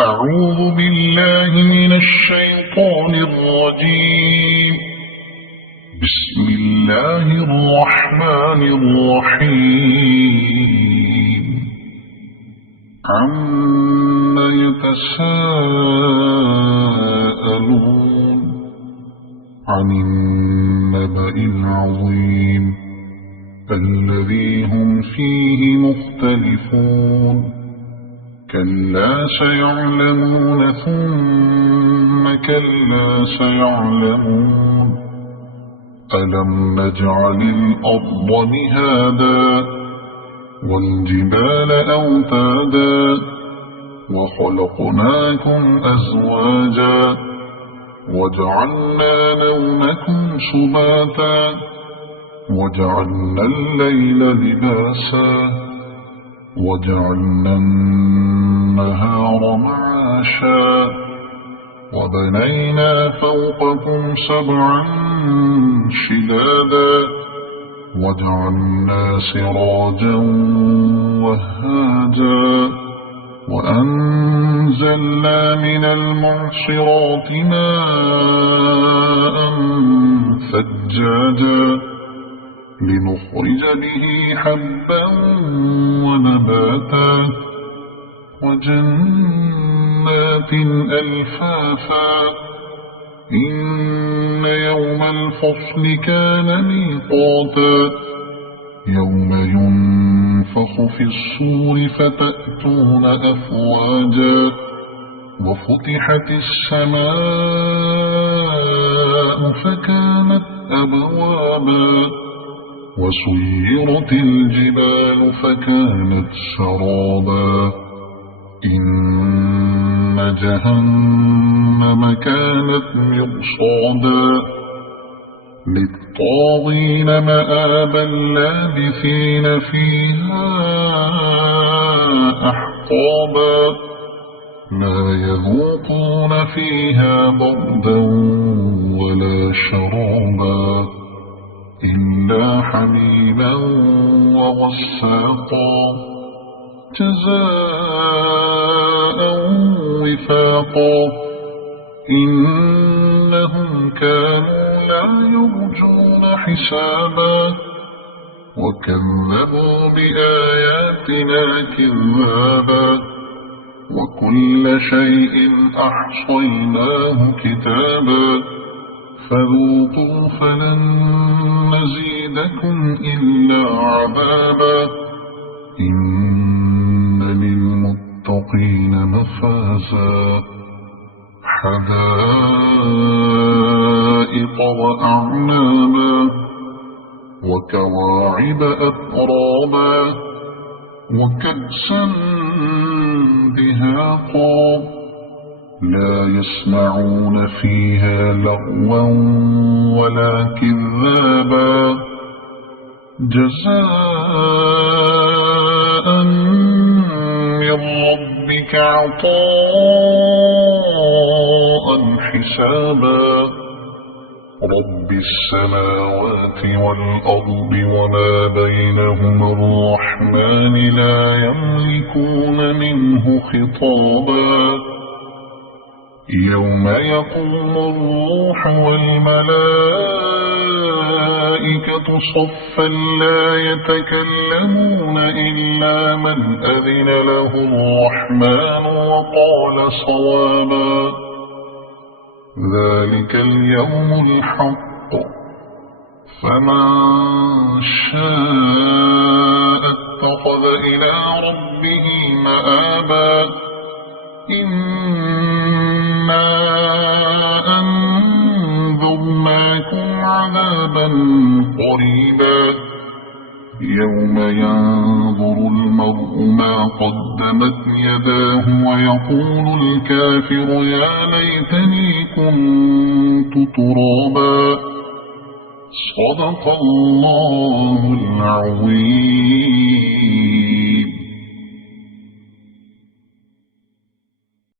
أعوذ بالله من الشيطان الرجيم. بسم الله الرحمن الرحيم. عم يتساءلون عن النبأ العظيم الذي هم فيه مختلفون. كلا سيعلمون ثم كلا سيعلمون. ألم نجعل الأرض مهادا والجبال أوتادا وخلقناكم أزواجا وجعلنا نومكم سباتا وجعلنا الليل لباسا وجعلنا النهار معاشا وبنينا فوقكم سبعا شدادا وجعلنا سراجا وهاجا وأنزلنا من المعصرات ماء ثجاجا لنخرج به حبا ونباتا وجنات ألفافا. إن يوم الفصل كان ميقاتا. يوم ينفخ في الصور فتأتون أفواجا وفتحت السماء فكانت أبوابا وسيرت الجبال فكانت سرابا. إن جهنم كانت مرصادا للطاغين مآبا لابثين فيها أحقابا. لا يذوقون فيها بردا ولا شرابا إلا حميما وغساقا جزاء وفاقا. إنهم كانوا لا يرجون حسابا وكذبوا بآياتنا كذابا. وكل شيء أحصيناه كتابا فذوقوا فلن نزيدكم إلا عذابا. إن للمتقين مفازا حدائق وأعنابا وكواعب أترابا وكأسا دهاقا. لا يسمعون فيها لغوا ولا كذابا جزاء من ربك عطاء حسابا. رب السماوات والأرض وما بينهما الرحمن لا يملكون منه خطابا. يوم يقوم الروح والملائكة صفا لا يتكلمون إلا من أذن له الرحمن وقال صوابا. ذلك اليوم الحق فمن شاء اتخذ إلى ربه مآبا. إنا أنذرناكم عذابا قريبا. يوم ينظر المرء ما قدمت يداه ويقول الكافر يا ليتني كنت ترابا. صدق الله العظيم.